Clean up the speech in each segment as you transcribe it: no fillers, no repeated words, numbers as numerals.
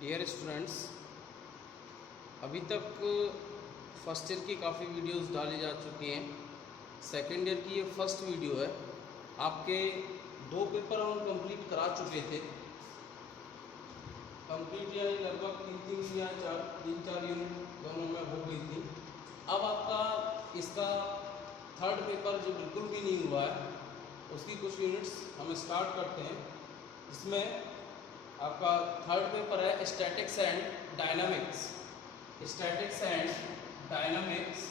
Dear students, अभी तक first year की काफ़ी वीडियोस डाली जा चुकी हैं। सेकेंड ईयर की ये फर्स्ट वीडियो है। आपके 2 पेपर हम कंप्लीट करा चुके थे। कंप्लीट यानी लगभग 3 या 4 यूनिट दोनों में हो गई थी। अब आपका इसका थर्ड पेपर जो बिल्कुल भी नहीं हुआ है, उसकी कुछ यूनिट्स हम स्टार्ट करते हैं। इसमें आपका थर्ड पेपर है statics and dynamics. Statics and dynamics.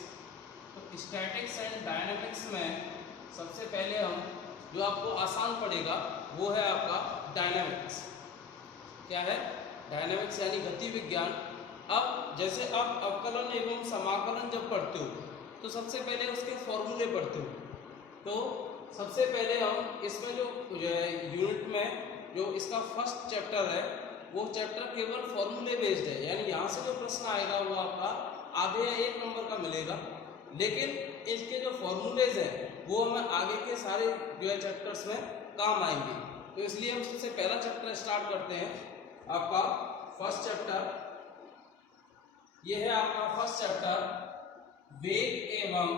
तो स्टैटिक्स एंड डायनामिक्स में सबसे पहले हम जो आपको आसान पड़ेगा वो है आपका डायनामिक्स। क्या है? डायनामिक्स यानी गति विज्ञान। अब जैसे आप अवकलन एवं समाकलन जब पढ़ते हो तो सबसे पहले उसके फॉर्मूले पढ़ते हो। तो सबसे पहले हम इसमें जो यूनिट में जो इसका फर्स्ट चैप्टर है वो चैप्टर केवल फॉर्मूले बेस्ड है, यानी यहाँ से जो प्रश्न आएगा वो आपका आधे या 1 नंबर का मिलेगा, लेकिन इसके जो फॉर्मूलेज हैं वो हमें आगे के सारे जो है चैप्टर्स में काम आएंगे। तो इसलिए हम सबसे पहला चैप्टर स्टार्ट करते हैं। आपका फर्स्ट चैप्टर ये है, आपका फर्स्ट चैप्टर वेग एवं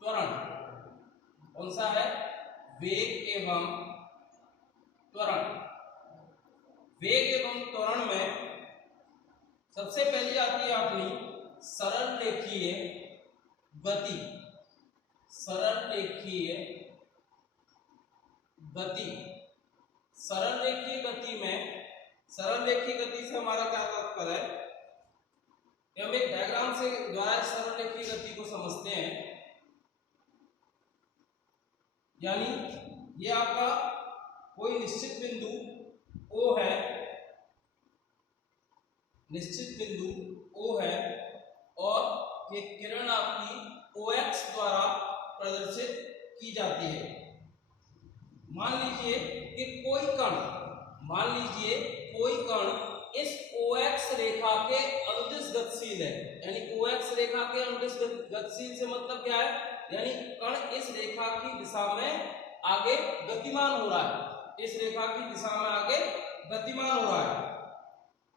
त्वरण। कौन सा है? वेग एवं त्वरण। वेग एवं त्वरण में सबसे पहली आती है अपनी सरल रेखीय गति। सरल रेखीय गति। सरल रेखीय गति में, सरल रेखीय गति से हमारा क्या तात्पर्य है? हम एक डायग्राम से द्वारा सरल रेखीय गति को समझते हैं। यानी ये आपका कोई निश्चित बिंदु O है, निश्चित बिंदु O है और ये किरण आपकी OX द्वारा प्रदर्शित की जाती है। मान लीजिए कि कोई कण, मान लीजिए कोई कण इस OX रेखा के अनुदिश गतिशील है। यानी OX रेखा के अनुदिश गतिशील से मतलब क्या है? यानी कण इस रेखा की दिशा में आगे गतिमान हो रहा है, इस रेखा की दिशा में आगे गतिमान हो रहा है।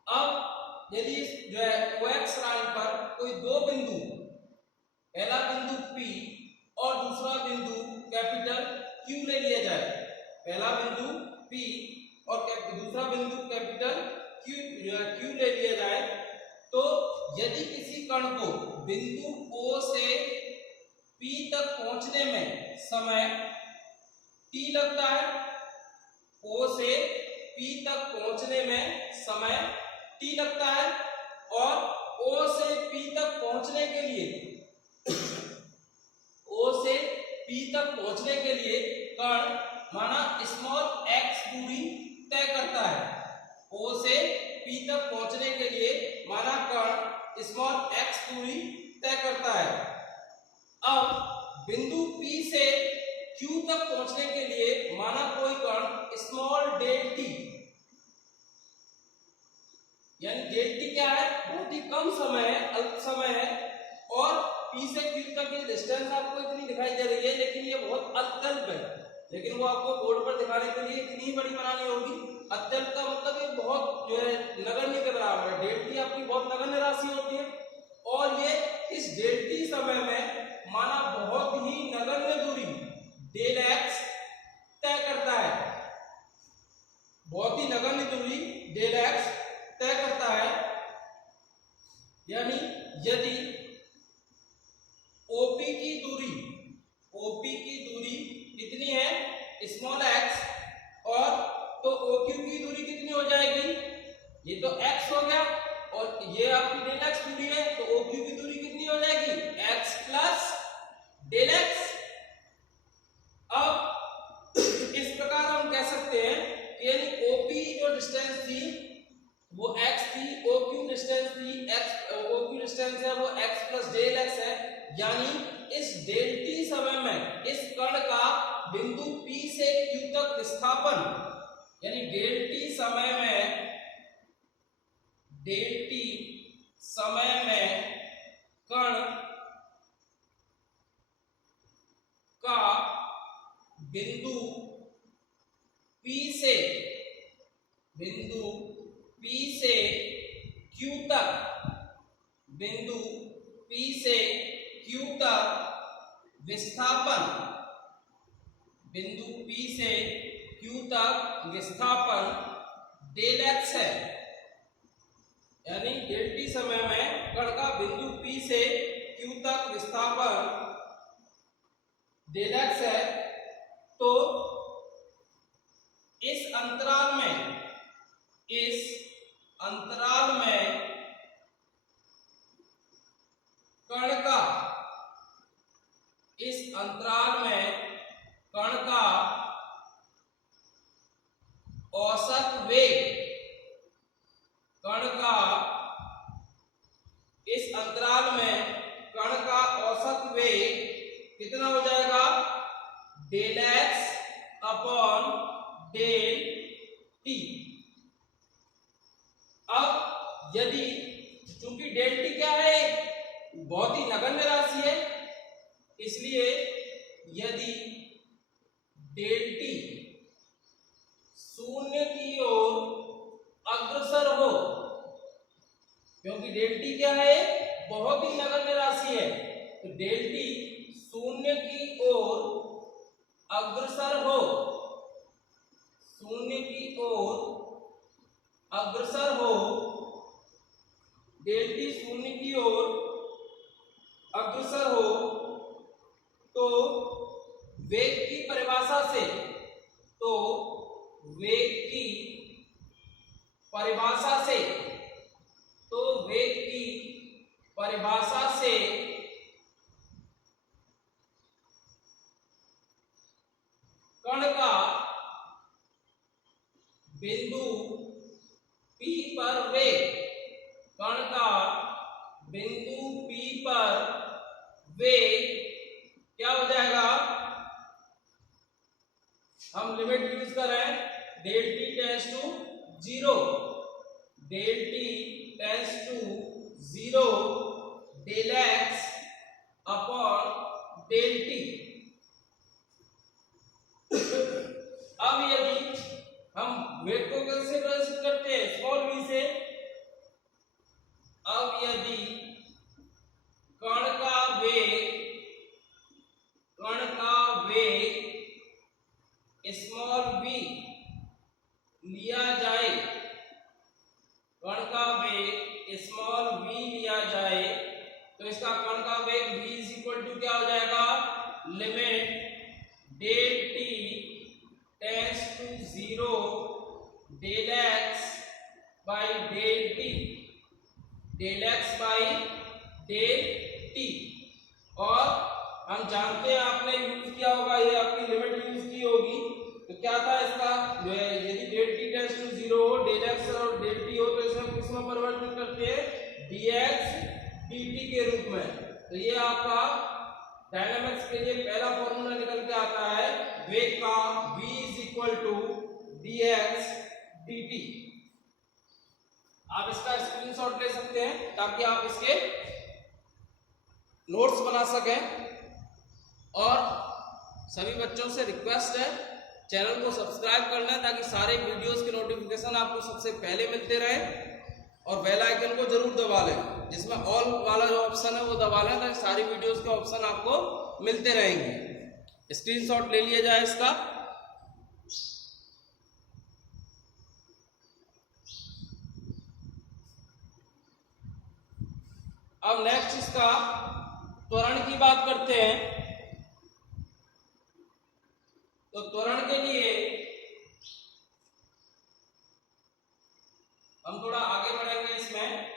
अब यदि जो है OX लाइन पर कोई 2 बिंदु, पहला बिंदु P और दूसरा बिंदु कैपिटल Q ले लिया जाए, पहला बिंदु P और दूसरा बिंदु कैपिटल Q ले लिया जाए, तो यदि किसी कण को बिंदु O से P तक पहुंचने में समय T लगता है, O से P तक पहुंचने में समय T लगता है, और O से P तक पहुंचने के लिए O से P तक पहुंचने के लिए कण माना स्मॉल x दूरी तय करता है। O से P तक पहुंचने के लिए माना कण स्मॉल x दूरी तय करता है। अब बिंदु P से Q तक पहुंचने के लिए माना कोई कण स्मॉल डेल t, यानी डेल t क्या है? बहुत ही कम समय है, अल्प समय है, और P से Q तक की डिस्टेंस आपको इतनी दिखाई दे रही है, लेकिन ये बहुत अत्यल्प है। लेकिन वो आपको बोर्ड पर दिखाने के लिए इतनी बड़ी बनानी होगी। अत्यल्प का मतलब ये बहुत जो है नगण्य के बराबर है। डेल t आपकी बहुत नगण्य राशि होती है, और ये इस डेल t समय में माना बहुत ही नगण्य दूरी डेल x तय करता है, बहुत ही नगण्य दूरी डेल x तय करता है। यानी यदि OP की दूरी, OP की दूरी कितनी है? स्मॉल x, और तो OQ की दूरी कितनी हो जाएगी? ये तो x हो गया, और ये आपकी डेल x दूरी है, तो OQ की दूरी कितनी हो जाएगी? x plus del x। अब इस प्रकार हम कह सकते हैं कि यानी OP जो डिस्टेंस थी वो x थी, OQ डिस्टेंस थी x, OQ डिस्टेंस है वो x प्लस डेल x है। यानी इस डेल t समय में इस कण का बिंदु P से Q तक विस्थापन, यानी डेल t समय में, डेल t समय में कण का बिंदु P से Q तक, बिंदु P से Q तक विस्थापन, बिंदु P से Q तक विस्थापन डेल x है, यानी डेल t समय में कण का बिंदु P से Q तक विस्थापन डेल x है। तो इस अंतराल में कण का औसत वेग, इस अंतराल में कण का औसत वेग कितना हो जाएगा, del x upon del t। अब यदि, चूंकि डेल t क्या है, बहुत ही नगण्य राशि है, इसलिए यदि डेल t शून्य की ओर अग्रसर हो, क्योंकि डेल t क्या है, बहुत ही नगण्य राशि है, तो डेल t शून्य की ओर अग्रसर हो, डेल t शून्य की ओर अग्रसर हो, तो वेग की परिभाषा से, कण का बिंदु P पर वेग, क्या हो जाएगा, हम लिमिट यूज कर रहे हैं, del t tends to 0, del x upon del t। अब यदि हम वेग को कैसे प्रदर्शित करते हैं, स्मॉल v से, अब यदि कण का वेग स्मॉल v लिया जाए, तो इसका कण का वेग v इज इक्वल टू क्या हो जाएगा, limit del t tends to 0 del x by del t। और हम जानते हैं, आपने यूज किया होगा, ये आपकी लिमिट यूज की होगी, तो क्या था इसका, यदि डेल t टेंड्स टू 0 हो, डेल x और डेल t हो, तो इसमें किसमें परिवर्तित करते हैं, dx dt के रूप में। तो ये आपका डायनामिक्स के लिए पहला फॉर्मूला निकल के आता है, वेग का v is equal to dx dt। आप इसका स्क्रीनशॉट ले सकते हैं ताकि आप इसके नोट्स बना सकें। और सभी बच्चों से रिक्वेस्ट है, चैनल को सब्सक्राइब करना है ताकि सारे वीडियोस के नोटिफिकेशन आपको सबसे पहले मिलते रहे, और बेल आइकन को जरूर दबा लें, जिसमें ऑल वाला जो ऑप्शन है वो दबा लें ताकि सारी वीडियोस के ऑप्शन आपको मिलते रहेंगे। स्क्रीनशॉट ले लिया जाए इसका। अब नेक्स्ट इसका त्वरण की बात करते हैं। तो त्वरण के लिए हम थोड़ा आगे बढ़ेंगे इसमें।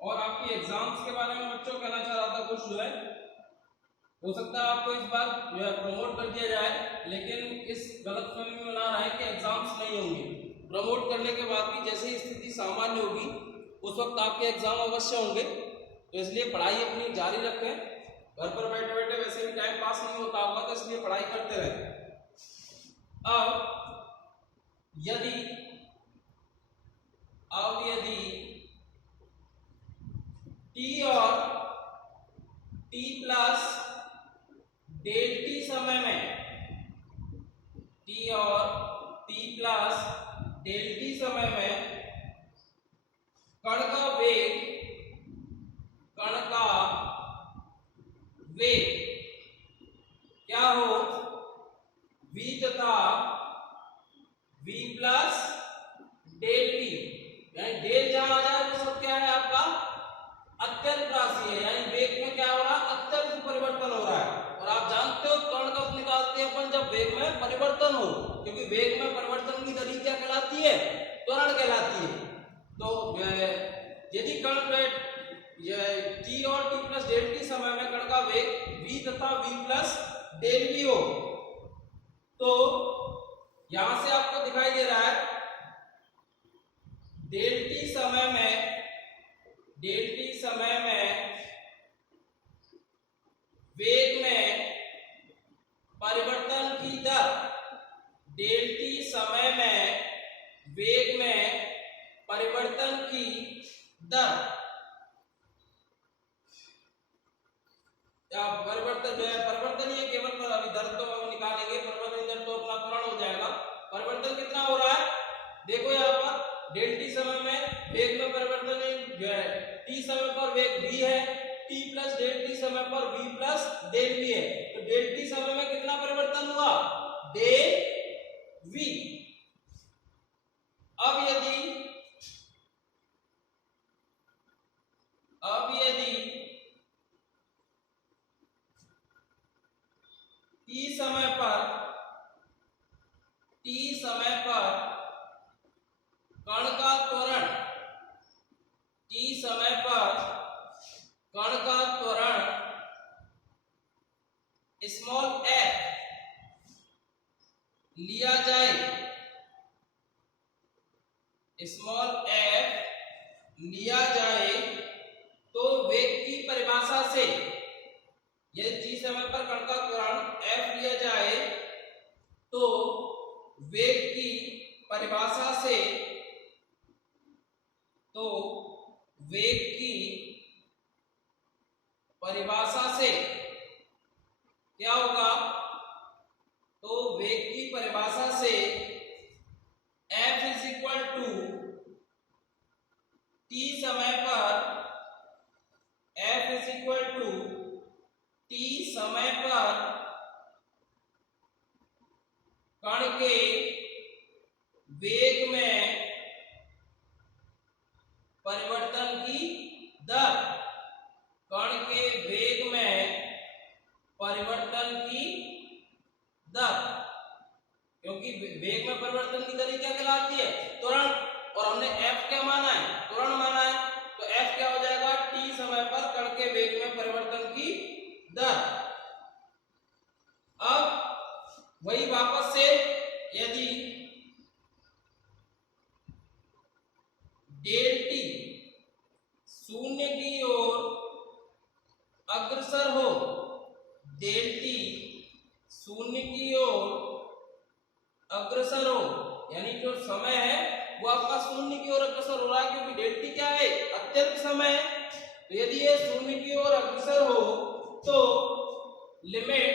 और आपकी एग्जाम्स के बारे में बच्चों कहना चाह रहा था कुछ, जो है हो सकता है आपको इस बार जो है प्रमोट कर दिया जाए, लेकिन इस गलतफहमी में ना रहे कि एग्जाम्स नहीं होंगे। प्रमोट करने के बाद भी जैसे ही स्थिति सामान्य होगी उस वक्त आपके एग्जाम अवश्य होंगे। तो इसलिए पढ़ाई अपनी जारी रखें, घर पर बैठे बैठे वैसे भी टाइम पास नहीं होता होगा, तो इसलिए पढ़ाई करते रहें। अब टी और टी प्लस डेल टी समय में कण का वेग क्या हो, v तथा v प्लस डेल v, यानी डेल जहां आ जाए वो सब क्या है आपका अत्यल्प राशि है, यानी वेग में क्या हो रहा है, अत्यल्प परिवर्तन हो रहा है। और आप जानते हो कण कब निकालते हैं अपन, जब वेग में परिवर्तन हो, क्योंकि वेग में परिवर्तन की दर क्या कहलाती है, त्वरण कहलाती है। तो यदि कण टी और टी प्लस डेल टी समय में कण का वेग v तथा v प्लस डेल v हो, तो यहां से आपको दिखाई दे रहा है डेल टी समय में वेग में परिवर्तन की दर, डेल टी समय में वेग में परिवर्तन की दर, परिवर्तन ये केवल पर अभी दर तो हम निकालेंगे, परिवर्तन दर तो अपना त्वरण हो जाएगा। परिवर्तन कितना हो रहा है, देखो यहाँ पर डेल टी समय में वेग में परिवर्तन जो है, टी समय पर वेग v है, टी प्लस डेल टी समय पर v प्लस डेल v है, तो डेल टी समय में कितना परिवर्तन हुआ, डेल v। अब यदि टी समय पर कण का त्वरण, टी समय पर कण का त्वरण स्मॉल f लिया जाए, तो वेग की परिभाषा से, यदि टी समय पर कण का त्वरण f लिया जाए तो वेग की परिभाषा से क्या होगा, तो वेग की परिभाषा से f is equal to T समय पर कण के वेग में परिवर्तन की दर, क्योंकि वेग में परिवर्तन की दर क्या कहलाती है, त्वरण, और हमने f क्या माना है, त्वरण माना है, तो f क्या हो जाएगा, t समय पर कण के वेग में परिवर्तन की दर। अब वही वापस से, यदि डेल टी शून्य की ओर अग्रसर हो, डेल टी शून्य की ओर अग्रसर हो, यानी जो समय है वो आपका शून्य की ओर अग्रसर हो रहा है, क्योंकि डेल टी क्या है, अत्यल्प समय है। तो यदि ये शून्य की ओर अग्रसर हो तो limit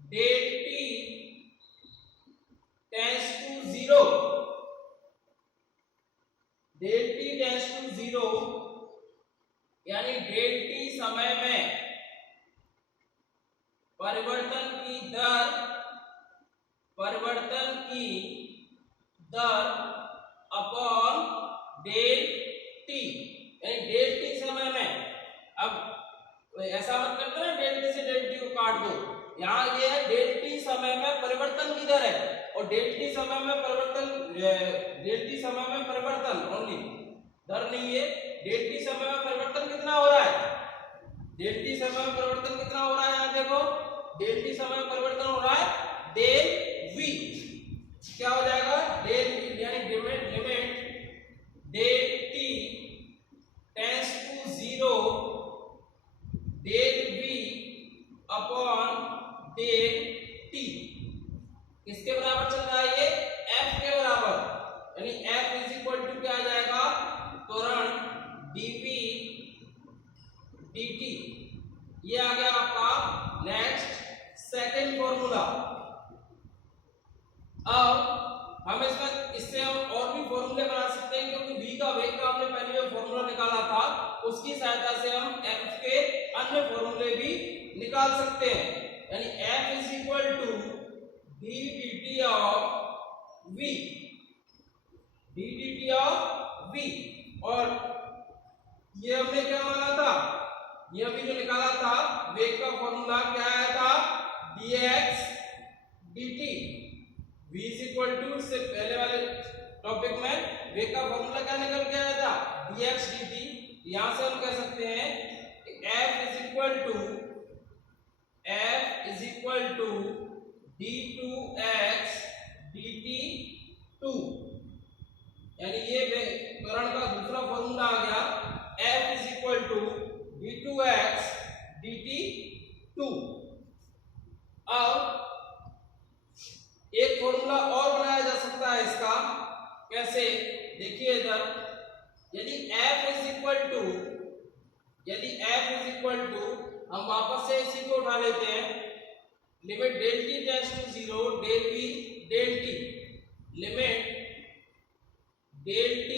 del T tends to zero, यानी डेल टी समय में परिवर्तन की दर अपॉन डेल टी, यानी डेल टी समय में, अब ऐसा मत करते ना डेल टी से डेल टी को काट दो, यहाँ ये है डेल टी समय में परिवर्तन की दर है, और डेल टी समय में परिवर्तन ओनली, दर नहीं है। डेल टी समय में परिवर्तन कितना हो रहा है, डेल टी समय में परिवर्तन कितना हो रहा है, यहाँ देखो डेल टी समय में परिवर्तन हो रहा है डेल v, क्या हो जाएगा, डेल यानी limit del T tends to zero, del v upon del T, किसके बराबर चल रहा है ये, f के बराबर, यानी f इज इक्वल टू क्या आ जाएगा, त्वरण dv dt। ये आ गया आपका नेक्स्ट सेकंड फॉर्मूला। अब हम इससे हम और भी फॉर्मूले बना सकते हैं, क्योंकि v का वेग का हमने पहले जो फॉर्मूला निकाला था उसकी सहायता से हम f के अन्य फॉर्मूले भी निकाल सकते हैं। यानी f is equal to d dt of v, d dt of v। और ये हमने क्या माना था, ये अभी जो निकाला था वेग का फॉर्मूला क्या आया था, dx dt। v is equal to, से पहले वाले टॉपिक में वेग का फॉर्मूला क्या निकल के आया था, dx dt। यहां से हम कह सकते हैं f is equal to d2x dt2, यानी ये त्वरण का दूसरा फॉर्मूला आ गया, f is equal to d2x dt2। अब एक फॉर्मूला और बनाया जा सकता है इसका, कैसे, देखिए इधर, यदि f इज इक्वल टू हम वापस से इसी को उठा लेते हैं, limit del t tends to 0 del v del t, limit del t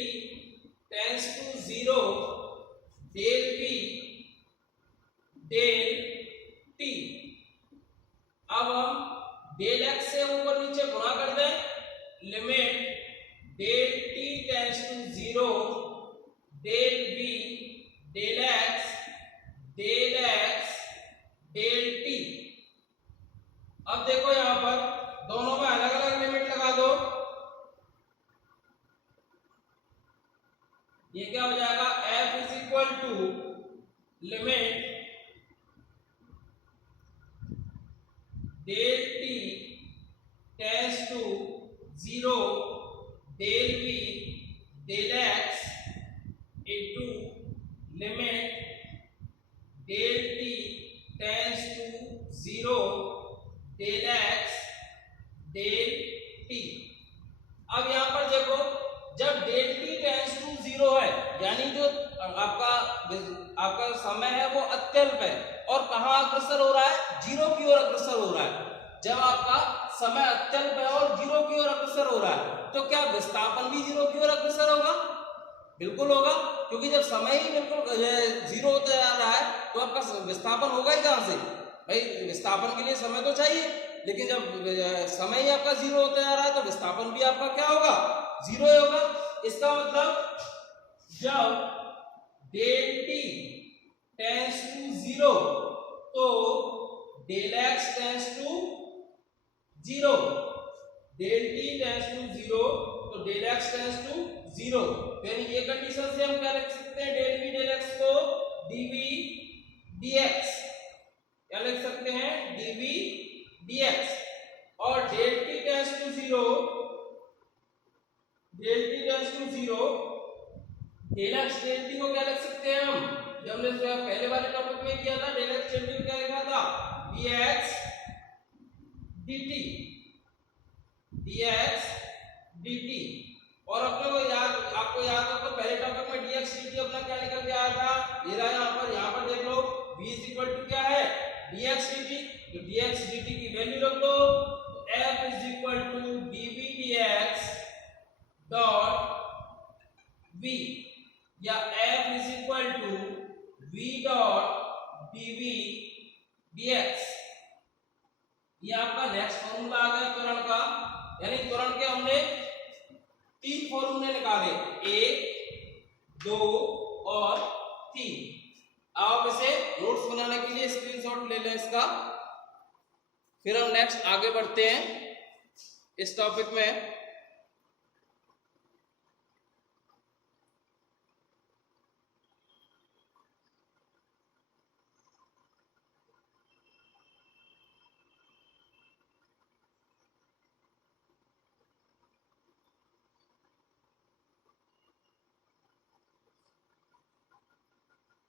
tends to 0 del v del t। अब हम डेल x से ऊपर नीचे गुणा कर दें, limit del t tends to 0 del v del x del t। अब देखो यहां पर दोनों में अलग अलग लिमिट लगा दो, ये क्या हो जाएगा, f is equal to limit del t tends to 0 del v del x into limit del t tends to 0 del x del t। अब यहां पर देखो, जब डेल t टेंड्स टू 0 है, यानी जो आपका समय है वो अत्यल्प है और कहां अग्रसर हो रहा है, 0 की ओर अग्रसर हो रहा है। जब आपका समय अत्यल्प है और 0 की ओर अग्रसर हो रहा है, तो क्या विस्थापन भी 0 की ओर अग्रसर होगा, बिल्कुल होगा, क्योंकि जब समय ही बिल्कुल 0 होता जा रहा है तो आपका विस्थापन होगा ही कहां से भाई, विस्थापन के लिए समय तो चाहिए, लेकिन जब समय ही आपका 0 होता जा रहा है तो विस्थापन भी आपका क्या होगा, 0 ही होगा। इसका मतलब जब डेल t टेंड्स टू 0 तो del x tends to 0, del t tends to 0 तो डेल x टेंड्स टू 0। यानी ये कंडीशन से हम क्या लिख सकते हैं, डेल v डेल x को dv dx, क्या लिख सकते हैं, dv dx। और del t tends to 0, del t tends to 0, del x del t को क्या लिख सकते हैं हम, जब हमने पहले वाले टॉपिक में किया था, डेल x डेल t को क्या लिखा था, dx dt, dx dt। और अपने को आपको याद हो तो पहले टॉपिक में dx dt अपना क्या निकल के आया था, ये रहा यहाँ पर देख लो, v इज इक्वल टू क्या है, dx dt, तो dx dt की वैल्यू रख दो, तो f is equal to dv dx dot v, या f is equal to v dot dv dx। ये आपका नेक्स्ट फॉर्मूला आ गया त्वरण का, यानी त्वरण के हमने 3 फॉर्मूले निकाले, 1 2 और 3। आप इसे नोट्स बनाने के लिए स्क्रीनशॉट ले लें इसका, फिर हम नेक्स्ट आगे बढ़ते हैं इस टॉपिक में।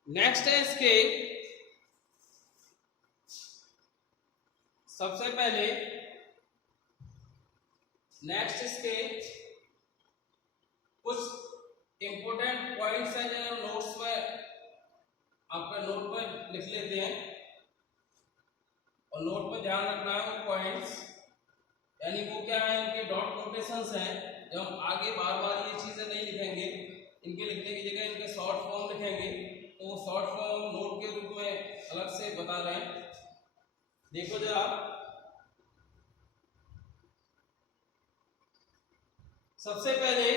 नेक्स्ट है इसके, सबसे पहले नेक्स्ट इसके कुछ इंपोर्टेंट पॉइंट्स हैं जो हम नोट्स में, आपका नोट में लिख लेते हैं, और नोट में ध्यान रखना है वो पॉइंट्स, यानी वो क्या है, उनकी नोटेशंस हैं जो हम आगे बार बार ये चीजें नहीं लिखेंगे, इनके लिखने की जगह इनके शॉर्ट फॉर्म लिखेंगे, तो वो शॉर्ट फॉर्म नोट के रूप में अलग से बता रहे हैं। देखो जरा, सबसे पहले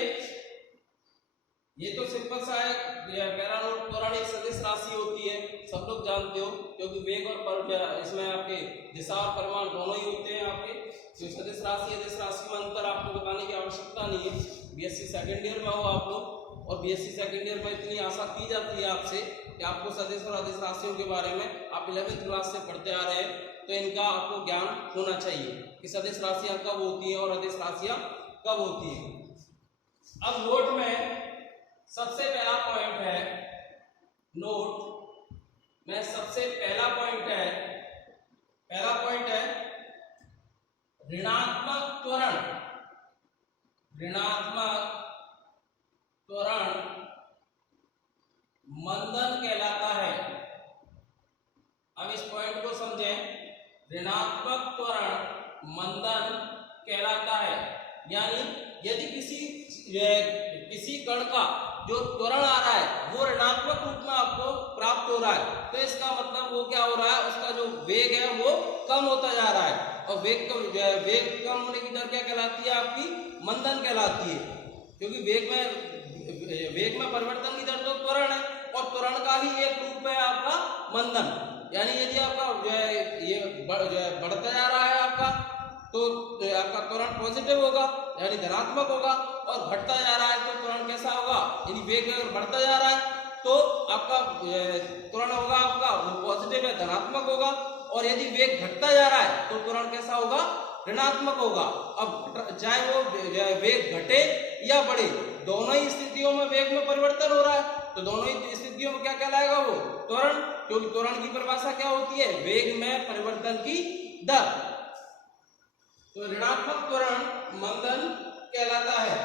ये तो सिंपल सा है, पैरा नोट त्वरण एक सदिश राशि होती है, सब लोग जानते हो, क्योंकि वेग और इसमें आपके दिशा और परिमाण दोनों ही होते हैं। आपके जो सदिश राशि है, सदिश राशि में अंतर आपको बताने की आवश्यकता नहीं है, बीएससी सेकंड ईयर में हो आप लोग, और बीएससी सेकंड ईयर में इतनी आशा की जाती है आपसे कि आपको सदिश और अदिश राशियों के बारे में आप 11वीं क्लास से पढ़ते आ रहे हैं, तो इनका आपको ज्ञान होना चाहिए कि सदिश राशियां कब होती है और अदिश राशियां कब होती है। अब नोट में सबसे पहला पॉइंट है, नोट में सबसे पहला पॉइंट है ऋणात्मक त्वरण। ऋणात्मक त्वरण मंदन कहलाता है। अब इस पॉइंट को समझें, ऋणात्मक त्वरण मंदन कहलाता है, यानी यदि किसी कण का जो त्वरण आ रहा है वो ऋणात्मक रूप में आपको प्राप्त हो रहा है, तो इसका मतलब वो क्या हो रहा है, उसका जो वेग है वो कम होता जा रहा है, और वेग कम होने की दर क्या कहलाती है, आपकी मंदन कहलाती है, क्योंकि वेग में परिवर्तन की दर तो त्वरण है, और त्वरण का ही एक रूप है आपका मंदन। यानी यदि आपका ये बढ़ता जा रहा है आपका, तो आपका त्वरण पॉजिटिव होगा यानी धनात्मक होगा, और घटता जा रहा है तो त्वरण कैसा होगा, यानी वेग अगर बढ़ता जा रहा है तो आपका त्वरण होगा आपका पॉजिटिव है, धनात्मक होगा, और यदि वेग घटता जा रहा है तो त्वरण कैसा होगा, ऋणात्मक होगा। अब चाहे वो वेग घटे या बढ़े, दोनों ही स्थितियों में वेग में परिवर्तन हो रहा है, तो दोनों ही स्थितियों में क्या कहलाएगा, वो त्वरण, क्योंकि त्वरण की परिभाषा क्या होती है, वेग में परिवर्तन की दर। तो ऋणात्मक त्वरण मंदन कहलाता है।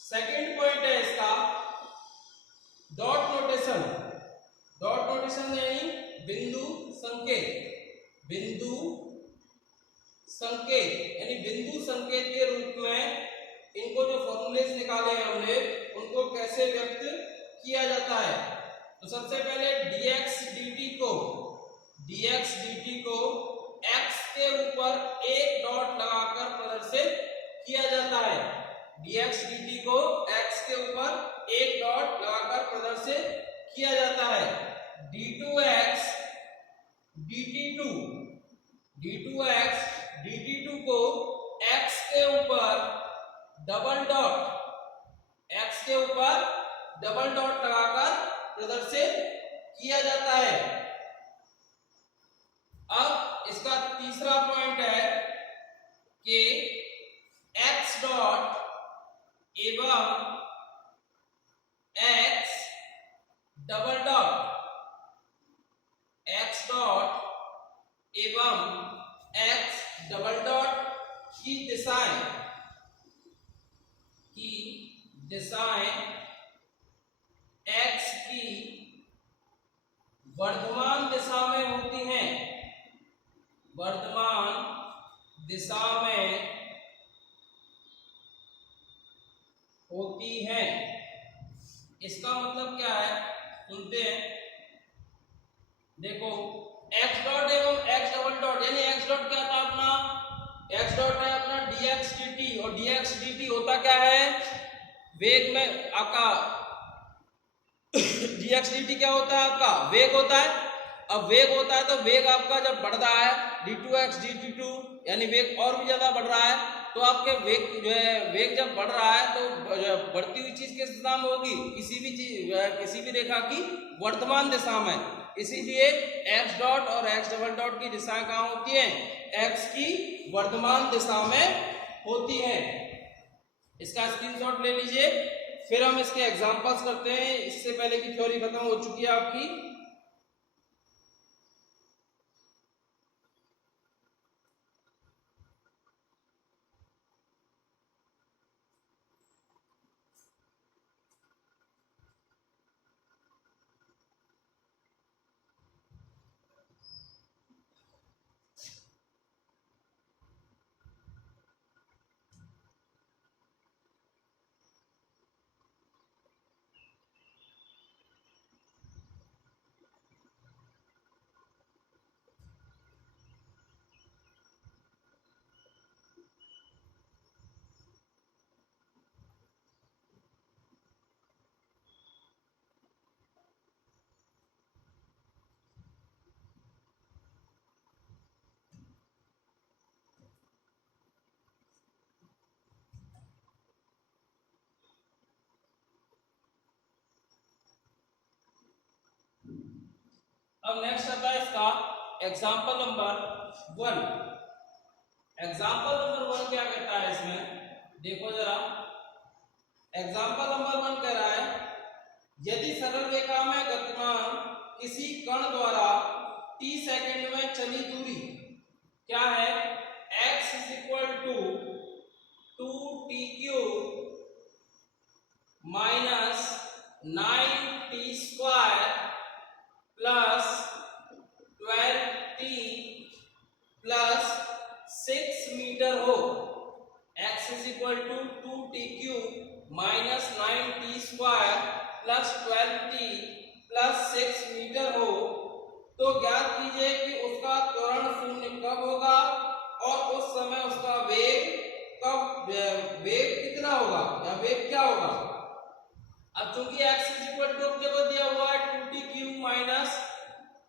सेकंड पॉइंट है इसका डॉट नोटेशन। डॉट नोटेशन यानी बिंदु संकेत। बिंदु संकेत यानी बिंदु संकेत के रूप में इनको जो फॉर्मूलेस निकाले हैं हमने, उनको कैसे व्यक्त किया जाता है। तो सबसे पहले dx dt को x के ऊपर एक डॉट लगाकर प्रदर्शित किया जाता है। dx dt को x के ऊपर एक डॉट लगाकर प्रदर्शित किया जाता है। d2x dt2 को x के ऊपर डबल डॉट लगाकर प्रदर्शित किया जाता है। अब इसका तीसरा पॉइंट है कि x डॉट एवं x डबल डॉट की दिशाएं x की वर्तमान दिशा में होती हैं। वर्तमान दिशा में होती हैं। इसका मतलब क्या है, सुनते हैं। देखो x डॉट एवं x डबल डॉट, यानी x डॉट क्या था अपना, x डॉट है अपना dx dt, और dx dt होता क्या है, वेग में आपका dx dt क्या होता है, आपका वेग होता है। अब वेग होता है तो वेग आपका जब बढ़ रहा है d2x dt2, यानी वेग और भी ज्यादा बढ़ रहा है, तो आपके वेग जो है, वेग जब बढ़ रहा है तो बढ़ती हुई चीज किस दिशा में होगी, किसी भी रेखा की वर्तमान दिशा में। इसीलिए x डॉट और x डबल डॉट की दिशाएं कहाँ होती हैं, x की वर्तमान दिशा में होती हैं। इसका स्क्रीनशॉट ले लीजिए, फिर हम इसके एग्जांपल्स करते हैं। इससे पहले की थ्योरी खत्म हो चुकी है आपकी। अब नेक्स्ट आता है इसका एग्जाम्पल नंबर 1। एग्जाम्पल नंबर 1 क्या कहता है इसमें, देखो जरा। एग्जाम्पल नंबर 1 कह रहा है यदि सरल रेखा में गतिमान किसी कण द्वारा t सेकंड में चली दूरी क्या है, x is equal to 2t³ minus 9t² plus 12t plus 6 metre हो। x is equal to 2t³ minus 9t² plus 12t plus 6 metre हो, तो ज्ञात कीजिए कि उसका त्वरण शून्य कब होगा और उस समय उसका वेग कितना होगा या वेग क्या होगा। अब चूंकि x इज इक्वल टू दिया हुआ है 2t³ minus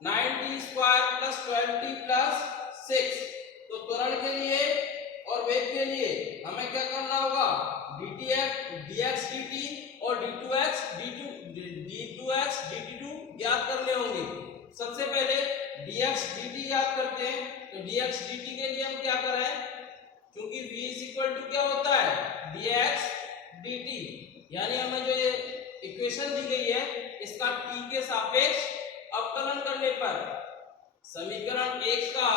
9t² plus 12t plus 6, तो त्वरण के लिए और वेग के लिए हमें क्या करना होगा, dx dt और d2x dt2 ज्ञात करने होंगे। सबसे पहले dx dt याद करते हैं, तो dx dt के लिए हम क्या करें, क्योंकि v इज इक्वल टू क्या होता है dx dt, यानी हमें जो ये इक्वेशन दी गई है इसका t के सापेक्ष अवकलन करने पर समीकरण 1 का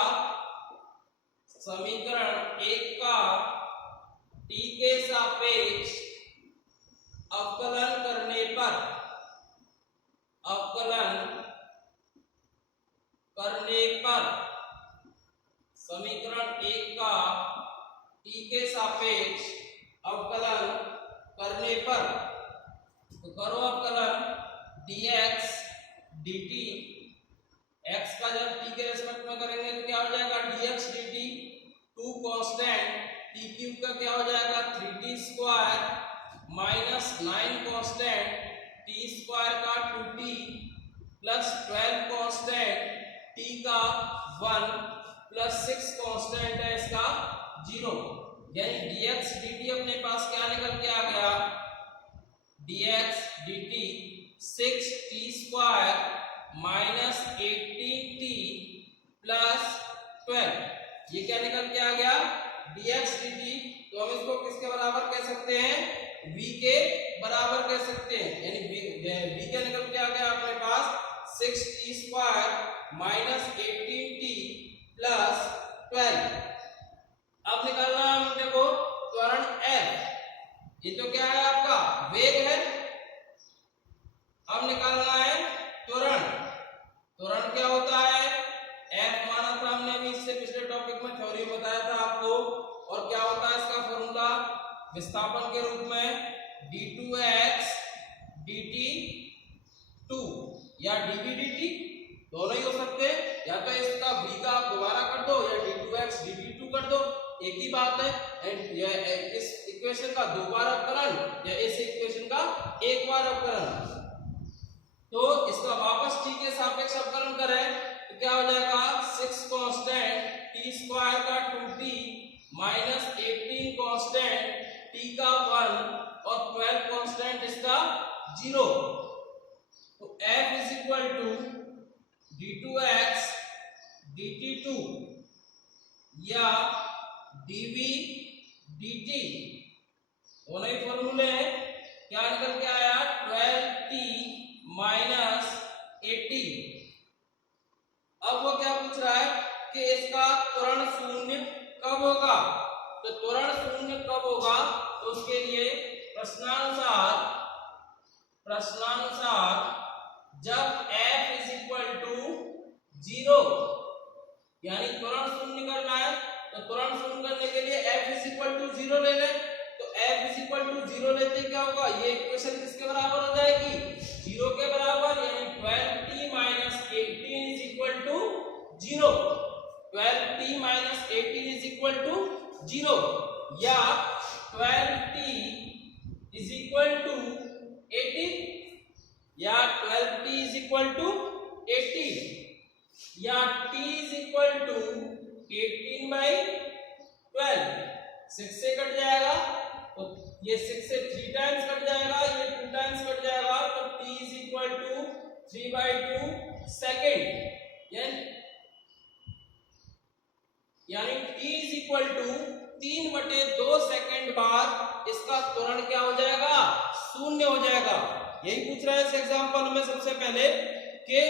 t के सापेक्ष अवकलन करने पर समीकरण 1 का t के सापेक्ष अवकलन करने पर, तो करो अवकलन dx dt, x का जब t के रेस्पेक्ट में करेंगे तो क्या हो जाएगा dx dt, 2 कांस्टेंट t³ का क्या हो जाएगा 3t² माइनस 9 कांस्टेंट t² का 2t प्लस 12 कांस्टेंट t का 1 प्लस 6 कांस्टेंट है इसका 0, यानी dx dt अपने पास क्या निकल के आ गया, dx dt 6t² minus 18t plus 12, ये क्या निकल के आ गया dx dt। तो हम इसको किसके बराबर कह सकते हैं, v के बराबर कह सकते हैं, यानी v क्या निकल के आ गया अपने पास 6t² माइनस 18t प्लस 12। अब निकालना है हम देखो त्वरण f, ये तो क्या है आपका वेग है। अब निकालना है त्वरण क्या होता है, f माना था हमने अभी इससे पिछले टॉपिक में थ्योरी बताया था आपको, और क्या होता है इसका फॉर्मूला विस्थापन के रूप में d2x dt2 या dv dt दोनों ही हो सकते हैं, या तो इसका v का आप दोबारा कर दो या d2x dt2 कर दो, एक ही बात है। एंड इस इक्वेशन का 2 बार अवकलन या इस इक्वेशन का 1 बार अवकलन, तो इसका वापस t के सापेक्ष अवकलन करें तो क्या हो जाएगा 6 कांस्टेंट t² का 2t माइनस 18 कांस्टेंट t का 1 और 12 कांस्टेंट इसका 0, तो f is equal to d2x dt2 या dv dt, दोनों ही फॉर्मूले हैं, क्या निकल के आया 12t माइनस 18। अब वो क्या पूछ रहा है कि इसका त्वरण शून्य कब होगा, तो त्वरण शून्य कब होगा, तो उसके लिए प्रश्नानुसार जब f इज इक्वल टू 0, यानी त्वरण शून्य करना है, तो त्वरण शून्य करने के लिए f इज इक्वल टू 0 ले लें, तो f इज इक्वल टू 0 लेते क्या होगा, ये इक्वेशन किसके बराबर हो जाएगी 0 के बराबर, यानी 12t minus 18 is equal to 0, 12t minus 18 is equal to 0 या 12t इज इक्वल टू 18 या 12t इज इक्वल टू 18 या t is equal to 18 by 12, 6 से कट जाएगा तो ये 6 से 3 टाइम्स कट जाएगा, ये 2 टाइम्स कट जाएगा, तो t is equal to 3/2 second. यानी t is equal to 3/2 second बाद इसका त्वरण क्या हो जाएगा, शून्य हो जाएगा। यही पूछ रहा है इस एग्जांपल में सबसे पहले कि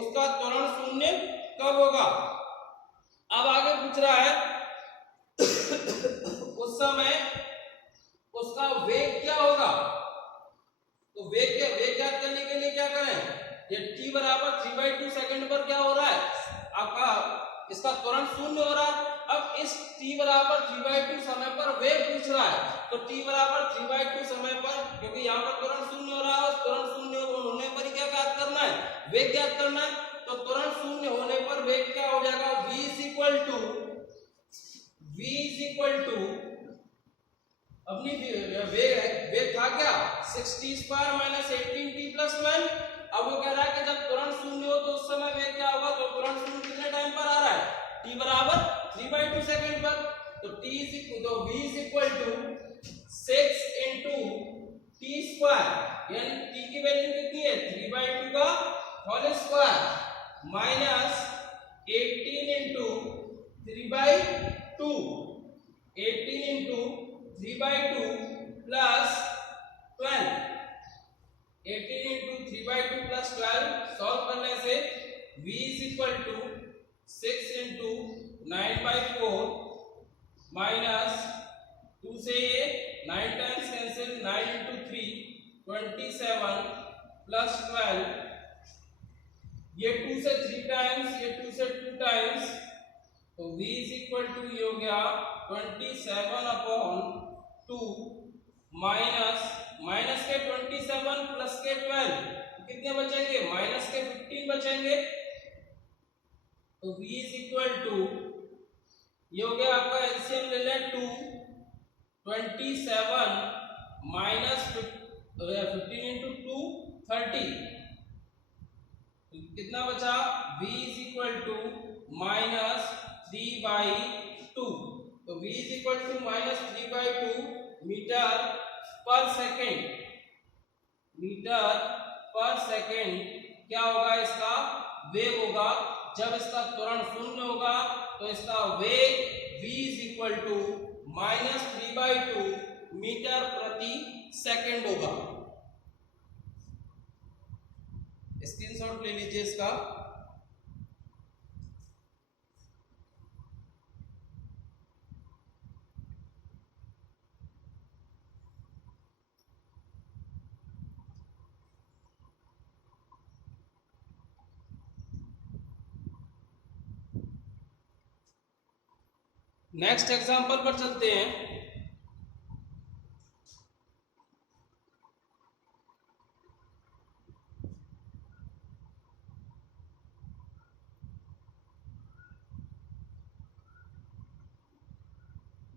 उसका त्वरण शून्य कब होगा। अब आगे पूछ रहा है उस समय उसका वेग क्या होगा। तो वेग ज्ञात करने के लिए क्या करें, ये t बराबर 3/2 सेकंड पर क्या हो रहा है आपका, इसका त्वरण शून्य हो रहा है। अब इस t बराबर 3/2 समय पर वेग पूछ रहा है, तो t बराबर 3/2 समय पर, क्योंकि यहाँ पर त्वरण शून्य हो रहा है, उस त्वरण शून्य होने पर क्या ज्ञात करना है, वेग ज्ञात करना है। तो त्वरण शून्य होने पर वेग क्या हो जाएगा, v इज इक्वल टू अपनी वेग था क्या 6t square minus 18t plus 12। अब वो कह रहा है कि जब त्वरण शून्य हो तो उस समय वेग क्या होगा, तो त्वरण शून्य कितने टाइम पर आ रहा है, t बराबर 3/2 सेकंड पर। तो v is equal to 6 into t square, यानी t की वैल्यू कितनी है 3/2 का whole square minus 18 into 3/2 plus 12, 18 into 3/2 plus 12 solve करने से v is equal to 6 into 9/4 minus 2 से ये 9 टाइम्स कैंसिल, 9 into 3 27 प्लस 12, ये 2 से 3 टाइम्स, ये 2 से 2 टाइम्स, तो v इज इक्वल टू ये हो गया 27/2 माइनस के 27 प्लस के 12, कितने बचेंगे, माइनस के 15 बचेंगे। तो v इज इक्वल टू ये हो गया आपका एलसीएम ले लें 2, 27 माइनस 15 into 2 30, कितना बचा, v is equal to minus 3/2। तो v is equal to minus 3/2 metre पर सेकेंड क्या होगा, इसका वेग होगा। जब इसका त्वरण शून्य होगा तो इसका वेग v is equal to minus 3/2 metre प्रति सेकेंड होगा। स्क्रीनशॉट ले लीजिए इसका। नेक्स्ट एग्जांपल पर चलते हैं।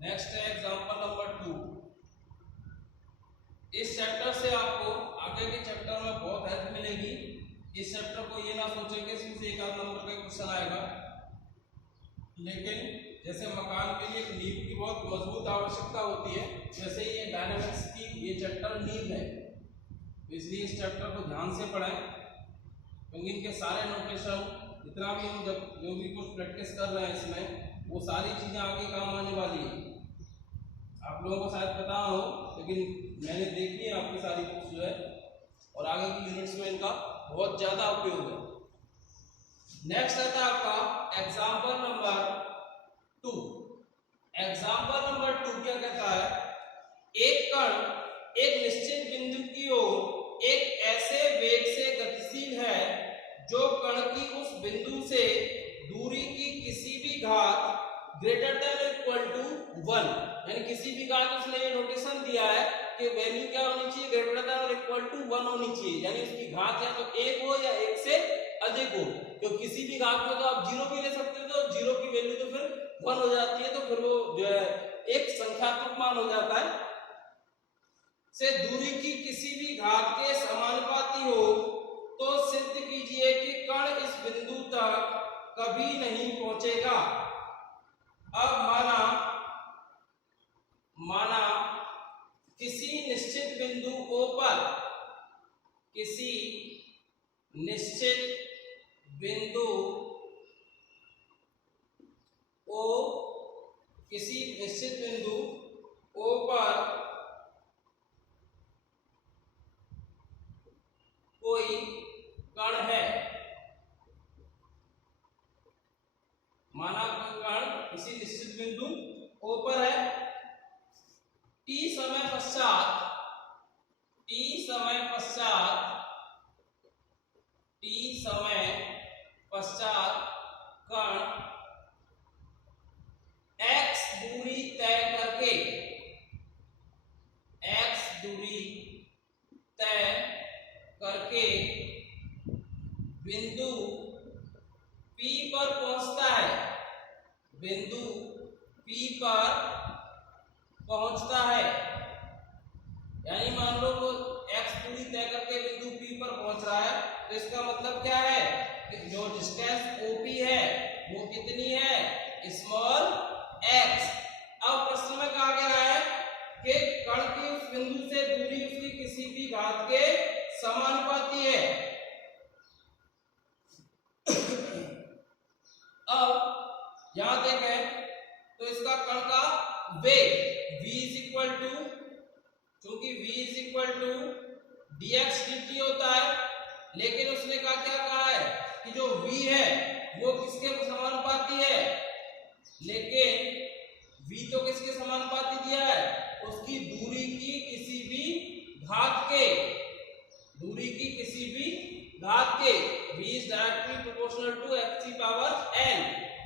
नेक्स्ट है एग्जांपल नंबर 2। इस चैप्टर से आपको आगे के चैप्टर में बहुत हेल्प मिलेगी। इस चैप्टर को ये ना सोचें कि इसमें से एक आध नंबर का क्वेश्चन आएगा, लेकिन जैसे मकान के लिए नींव की बहुत मजबूत आवश्यकता होती है, वैसे ही ये डायनामिक्स की ये चैप्टर नींव है। इसलिए इस चैप्टर को ध्यान से पढ़ें, क्योंकि इनके सारे नोटेशन जितना भी हम जो भी कुछ प्रैक्टिस कर रहे हैं इसमें, वो सारी चीज़ें आगे काम आने वाली है। आप लोगों को शायद पता हो, लेकिन मैंने देखी है आपकी सारी बुक्स जो है, और आगे की यूनिट्स में इनका बहुत ज़्यादा उपयोग है। नेक्स्ट आता है आपका एग्जाम्पल नंबर 2। एग्जाम्पल नंबर 2 क्या कहता है, एक कण एक निश्चित बिंदु की ओर एक ऐसे वेग से गतिशील है जो कण की उस बिंदु से दूरी की किसी भी घात ग्रेटर देन इक्वल टू 1, यानी किसी भी घात, उसने ये नोटेशन दिया है कि वैल्यू क्या होनी चाहिए, ग्रेटर देन और इक्वल टू 1 होनी चाहिए, यानी उसकी घात या तो 1 हो या 1 से अधिक हो। तो किसी भी घात में तो आप 0 भी ले सकते हो, तो 0 की वैल्यू तो फिर 1 हो जाती है, तो फिर वो जो है एक संख्यात्मक मान हो जाता है। से दूरी की किसी भी घात के समानुपाती हो तो सिद्ध कीजिए कि कण इस बिंदु तक कभी नहीं पहुंचेगा। अब माना किसी निश्चित बिंदु O पर, किसी निश्चित बिंदु कण की उस बिंदु से दूरी उसकी किसी भी घात के समानुपाती है। अब यहां देखें तो इसका कण का वेग v इज इक्वल टू, क्योंकि v is equal to dx dt होता है, लेकिन उसने क्या कहा है कि जो v है वो किसके समानुपाती है, लेकिन v तो किसके समानुपाती दिया है, उसकी दूरी की किसी भी घात के, दूरी की किसी भी घात के। v is directly proportional to x की पावर n,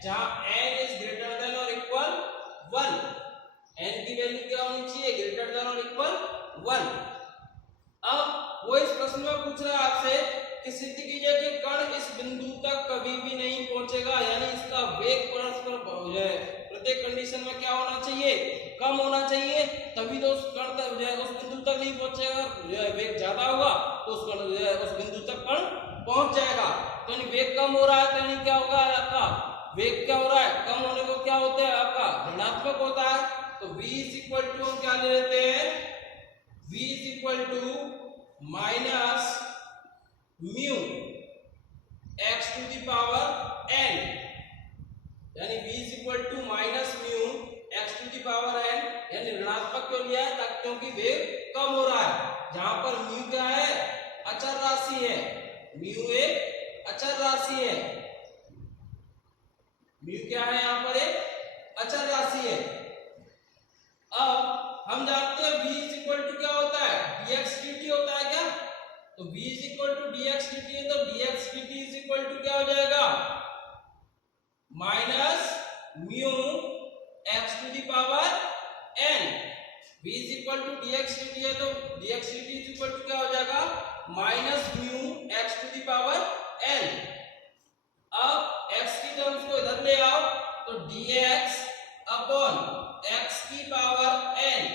जहां n is greater than or equal 1, n की वैल्यू क्या होनी चाहिए, ग्रेटर देन और इक्वल 1। अब वो इस प्रश्न में पूछ रहा है आपसे कि सिद्ध कीजिए कि कण इस बिंदु तक कभी भी नहीं पहुंचेगा, यानी इसका वेग परस्पर प्रत्येक कंडीशन में क्या होना चाहिए, कम होना चाहिए, तभी तो उस कण तक उस बिंदु तक नहीं पहुंचेगा। वेग ज्यादा होगा तो उस बिंदु तक कण पहुंच जाएगा। तो वेग कम हो रहा है तो क्या होगा आपका, वेग क्या हो रहा है, कम होने को क्या होता है आपका ऋणात्मक होता है। तो v इज इक्वल टू हम क्या ले लेते हैं, v is equal to minus mu x to the power n, यानी v is equal to minus mu x to the power n, यानी ऋणात्मक क्यों लिया है, क्योंकि वेग कम हो रहा है। जहां पर म्यू क्या है, अचर राशि है, म्यू एक अचर राशि है, म्यू क्या है यहां पर एक अचर राशि है। अब हम जानते हैं v इज इक्वल टू क्या होता है, dx dt होता है क्या, तो v is equal to dx dt है, तो dx dt is equal to क्या हो जाएगा, minus mu x to the power n। v is equal to dx dt है, तो dx dt is equal to क्या हो जाएगा, minus mu x to the power n। अब x की टर्म्स को इधर ले आओ तो dx अपॉन x की power n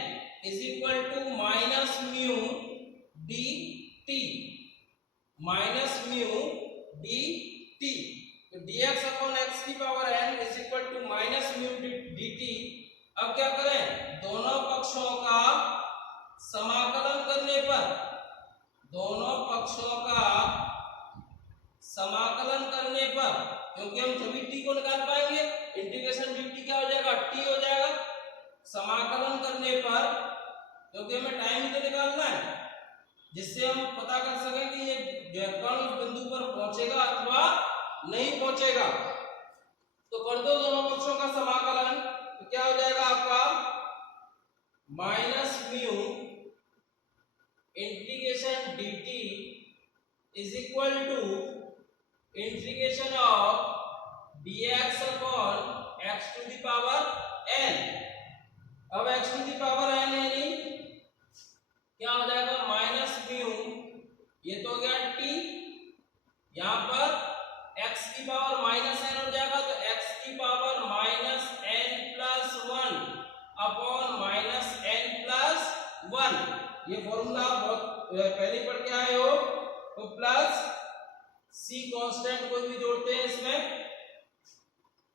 is equal to minus mu dt, minus mu dt। तो dx अपॉन x की power n is equal to minus mu dt। अब क्या करें, दोनों पक्षों का समाकलन करने पर, दोनों पक्षों का समाकलन करने पर, क्योंकि हम सभी t को निकाल पाएंगे, इंटीग्रेशन dt क्या हो जाएगा, t हो जाएगा। समाकलन करने पर, क्योंकि हमें टाइम तो निकालना है, जिससे हम पता कर सकें कि ये कण उस बिंदु पर पहुंचेगा अथवा नहीं पहुंचेगा। तो कर दो दोनों पक्षों का समाकलन, तो क्या हो जाएगा आपका, minus mu integration dt is equal to integration of dx upon x to the power n। अब x to the power n यानी क्या हो जाएगा, माइनस म्यू, ये तो हो गया t, यहां पर x की पावर माइनस n हो जाएगा, तो x की power minus n plus 1 upon minus n plus 1। ये फॉर्मूला बहुत पहले पढ़ के आए हो। तो प्लस c कांस्टेंट कोई भी जोड़ते हैं इसमें।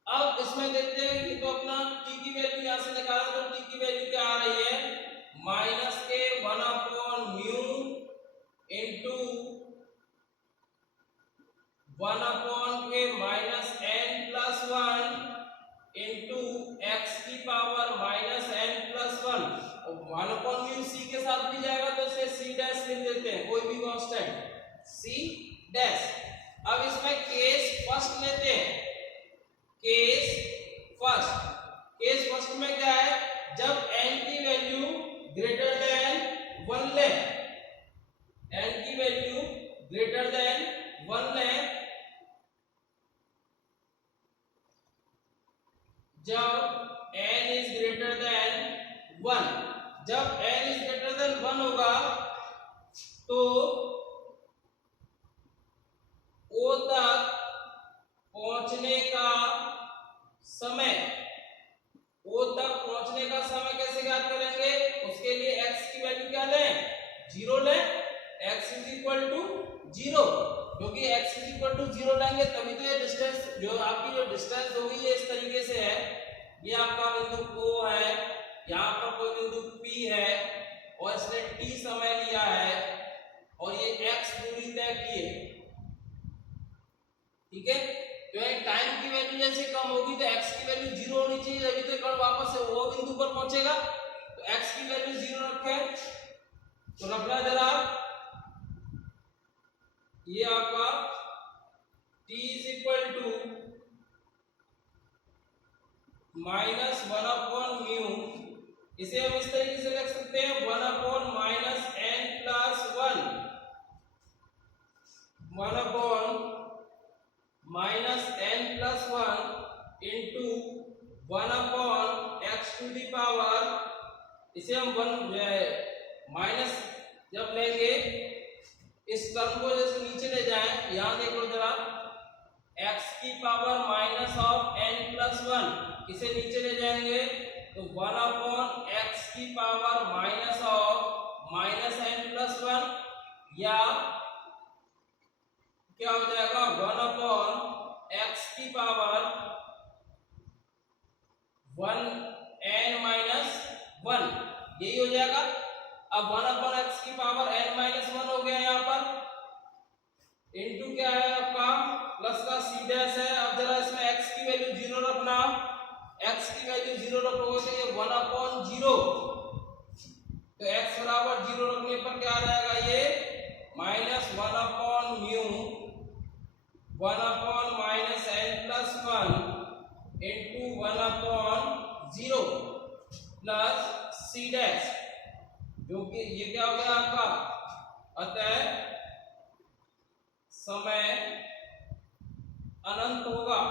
अब इसमें देखते हैं कि तो अपना t की वैल्यू यहां से निकाला, तो t की वैल्यू क्या आ रही है, माइनस के 1 अपॉन म्यू इंटू 1 अपॉन के minus n plus 1 into x की पावर माइनस n प्लस 1। और 1 अपॉन म्यू c के साथ भी जाएगा तो इसे c डैश लिख देते हैं, कोई भी कांस्टेंट c डैश। अब इसमें केस फर्स्ट लेते हैं, केस फर्स्ट में क्या है, जब n की वैल्यू ग्रेटर देन 1 ले, n की वैल्यू ग्रेटर देन 1 ले, जब n इज ग्रेटर देन 1, जब n इज ग्रेटर देन 1 होगा तो O तक पहुंचने का समय, O तक पहुंचने का समय कैसे ज्ञात करेंगे, उसके लिए x की वैल्यू क्या लें, 0 लें, x इज इक्वल टू 0, क्योंकि x इज इक्वल टू 0 लेंगे तभी तो ये डिस्टेंस, जो आपकी जो डिस्टेंस होगी ये इस तरीके से है, ये आपका बिंदु O है, यहाँ पर कोई बिंदु P है, और इसने t समय लिया है और ये x दूरी तय की है, ठीक है। जो है टाइम की वैल्यू जैसे कम होगी तो x की वैल्यू 0 होनी चाहिए, जब तो कण वापस से वो बिंदु पर पहुंचेगा। तो x की वैल्यू 0 रखें, तो रखना जरा ये आपका t is equal to minus 1/μ, इसे हम इस तरीके से लिख सकते हैं 1/-n+1 1/-n+1 इंटू 1/x⁴, इसे हम माइनस जब लेंगे इस टर्म को जैसे नीचे ले जाएं, यहां देख लो जरा x⁻⁻n+1 इसे नीचे ले जाएंगे तो 1/x⁻⁻n+1 या क्या हो जाएगा 1/x⁻1n−1, यही हो जाएगा। अब 1/x⁻n−1 हो गया यहाँ पर, इनटू क्या है आपका प्लस का c डैश है। अब जरा इसमें x की वैल्यू 0 रखना, x की वैल्यू 0 रखोगे तो ये 1/0, तो x बराबर 0 रखने पर क्या आ जाएगा ये -1/μ 1/-n+1 into 1/0 plus c dash, जो कि ये क्या हो गया आपका, अतः समय अनंत होगा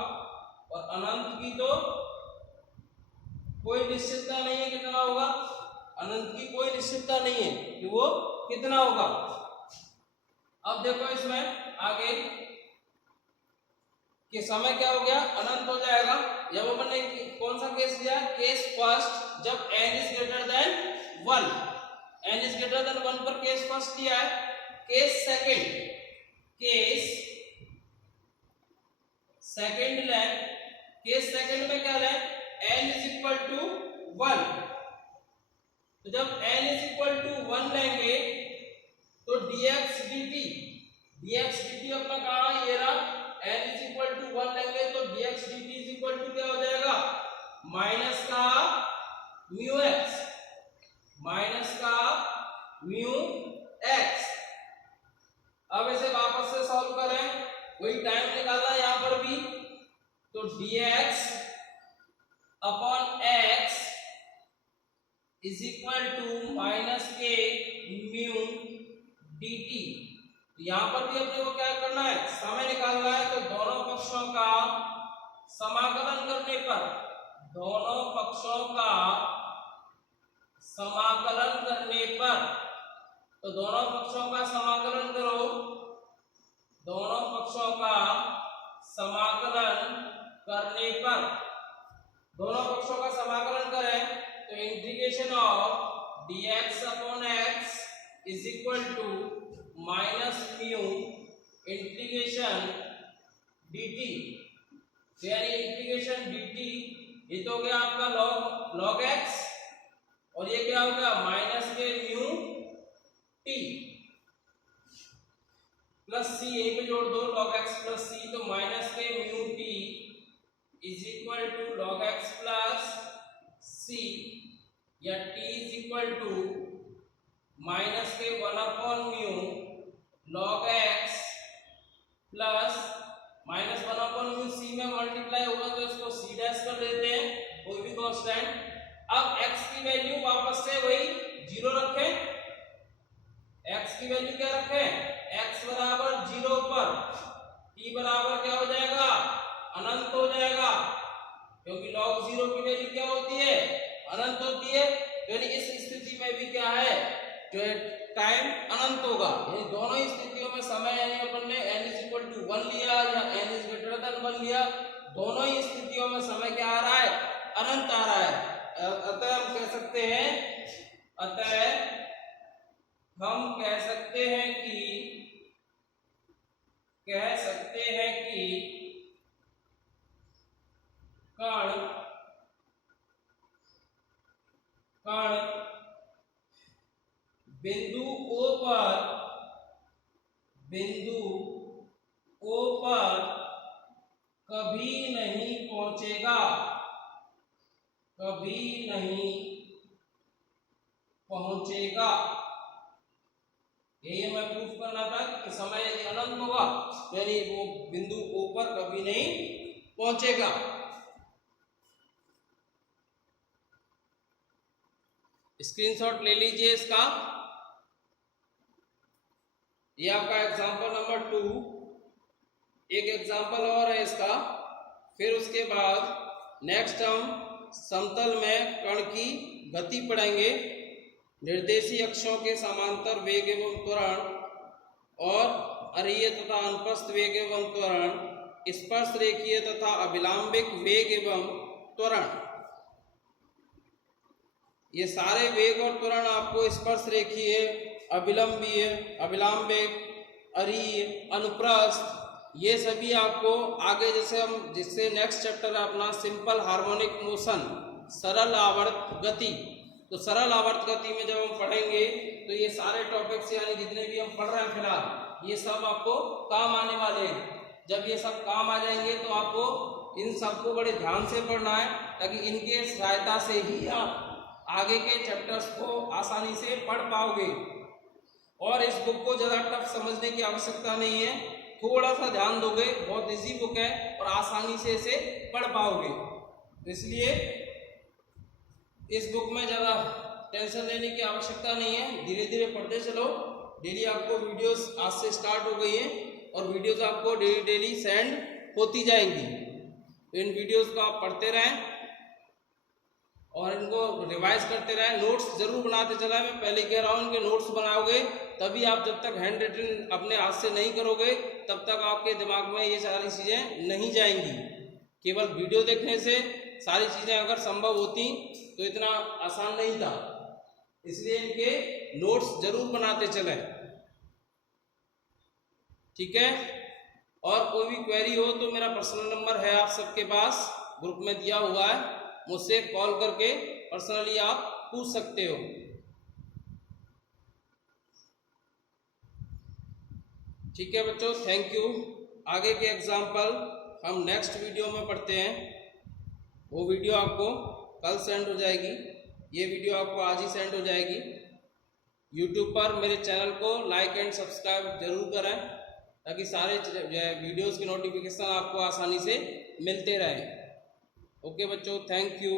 और अनंत की तो कोई निश्चितता नहीं है कितना होगा, अनंत की कोई निश्चितता नहीं है कि वो कितना होगा। अब देखो इसमें आगे कि समय क्या हो गया, अनंत हो जाएगा। जब अपन ने कौन सा केस लिया, केस फर्स्ट, जब n is greater than 1, n is greater than 1 पर केस फर्स्ट लिया है। केस सेकंड लें, केस सेकंड में क्या लें, n इज इक्वल टू 1, तो जब n इज इक्वल टू 1 लेंगे तो dx dt अपना कहां ये रहा, n इज इक्वल टू 1 लेंगे तो dx dt is equal to क्या हो जाएगा, माइनस का म्यू x। अब इसे वापस से सॉल्व करें, वही टाइम निकालना है यहां पर भी, तो dx upon x is equal to minus के म्यू dt। यहां पर भी अपने को क्या करना है, समय निकालना है, तो दोनों पक्षों का समाकलन करने पर, दोनों पक्षों का समाकलन करने पर, तो दोनों पक्षों का समाकलन करो, दोनों पक्षों का समाकलन करने पर, दोनों पक्षों का समाकलन करें तो integration of dx upon x is equal to minus mu integration dt, यानी इंटीग्रेशन dt ये तो हो गया आपका log x और ये क्या हो गया माइनस के म्यू t प्लस c, यहीं पे जोड़ दो log x प्लस c, तो माइनस के mu t is equal to log x plus c, या t is equal to minus के 1/μ log x plus minus 1/μ c में मल्टीप्लाई होगा तो इसको c डैश कर देते हैं, कोई भी कांस्टेंट। अब x की वैल्यू वापस से वही 0 रखें, x की वैल्यू क्या रखें, x बराबर 0 पर t बराबर क्या हो जाएगा, अनंत हो जाएगा, क्योंकि log 0 की वैल्यू क्या होती है, अनंत होती है। यानी इस स्थिति में भी क्या है, जो है टाइम अनंत होगा। यानी दोनों ही स्थितियों में समय, यानी अपन ने n इज इक्वल टू 1 लिया या n इज ग्रेटर देन 1 लिया, दोनों ही स्थितियों में समय क्या आ रहा है, अनंत आ रहा है। अतः हम कह सकते हैं कि कण बिंदु ओ पर कभी नहीं पहुंचेगा, कभी नहीं पहुंचेगा। ये मैं प्रूफ करना था कि समय यदि अनंत होगा यानी वो बिंदु ओ पर कभी नहीं पहुंचेगा। स्क्रीनशॉट ले लीजिए इसका। ये आपका एग्जांपल नंबर 2। एक एग्जांपल और है इसका। फिर उसके बाद नेक्स्ट हम समतल में कण की गति पढ़ेंगे, निर्देशीय अक्षों के समांतर वेग एवं त्वरण और अरीय तथा अनुप्रस्थ वेग एवं त्वरण, स्पर्श रेखीय तथा अभिलंबिक वेग एवं त्वरण। ये सारे वेग और त्वरण आपको स्पर्श रेखीय, अभिलंबीय, अभिलंबिक, अरीय, अनुप्रस्थ, ये सभी आपको आगे जैसे हम जिससे नेक्स्ट चैप्टर है अपना सिंपल हार्मोनिक मोशन, सरल आवर्त गति। तो सरल आवर्त गति में जब हम पढ़ेंगे तो ये सारे टॉपिक्स यानी जितने भी हम पढ़ रहे हैं फिलहाल ये सब आपको काम आने वाले हैं। जब ये सब काम आ जाएंगे तो आपको इन सबको बड़े ध्यान से पढ़ना है ताकि इनके सहायता से ही आप आगे के चैप्टर्स को आसानी से पढ़ पाओगे। और इस बुक को ज़्यादा टफ समझने की आवश्यकता नहीं है, थोड़ा सा ध्यान दोगे, बहुत इजी बुक है और आसानी से इसे पढ़ पाओगे। तो इसलिए इस बुक में ज़्यादा टेंशन लेने की आवश्यकता नहीं है, धीरे धीरे पढ़ते चलो। डेली आपको वीडियोस आज से स्टार्ट हो गई है और वीडियोस आपको डेली सेंड होती जाएंगी। तो इन वीडियोस को आप पढ़ते रहें और इनको रिवाइज करते रहें। नोट्स जरूर बनाते चला। मैं पहले कह रहा हूँ इनके नोट्स बनाओगे तभी आप जब तक हैंड रिटन अपने हाथ से नहीं करोगे तब तक आपके दिमाग में ये सारी चीज़ें नहीं जाएंगी। केवल वीडियो देखने से सारी चीज़ें अगर संभव होती तो इतना आसान नहीं था, इसलिए इनके नोट्स जरूर बनाते चलें, ठीक है। और कोई भी क्वेरी हो तो मेरा पर्सनल नंबर है आप सबके पास, ग्रुप में दिया हुआ है, मुझसे कॉल करके पर्सनली आप पूछ सकते हो। ठीक है बच्चों, थैंक यू। आगे के एग्जाम्पल हम नेक्स्ट वीडियो में पढ़ते हैं। वो वीडियो आपको कल सेंड हो जाएगी, ये वीडियो आपको आज ही सेंड हो जाएगी। यूट्यूब पर मेरे चैनल को लाइक एंड सब्सक्राइब जरूर करें ताकि सारे वीडियोस की नोटिफिकेशन आपको आसानी से मिलते रहें। ओके बच्चों, थैंक यू।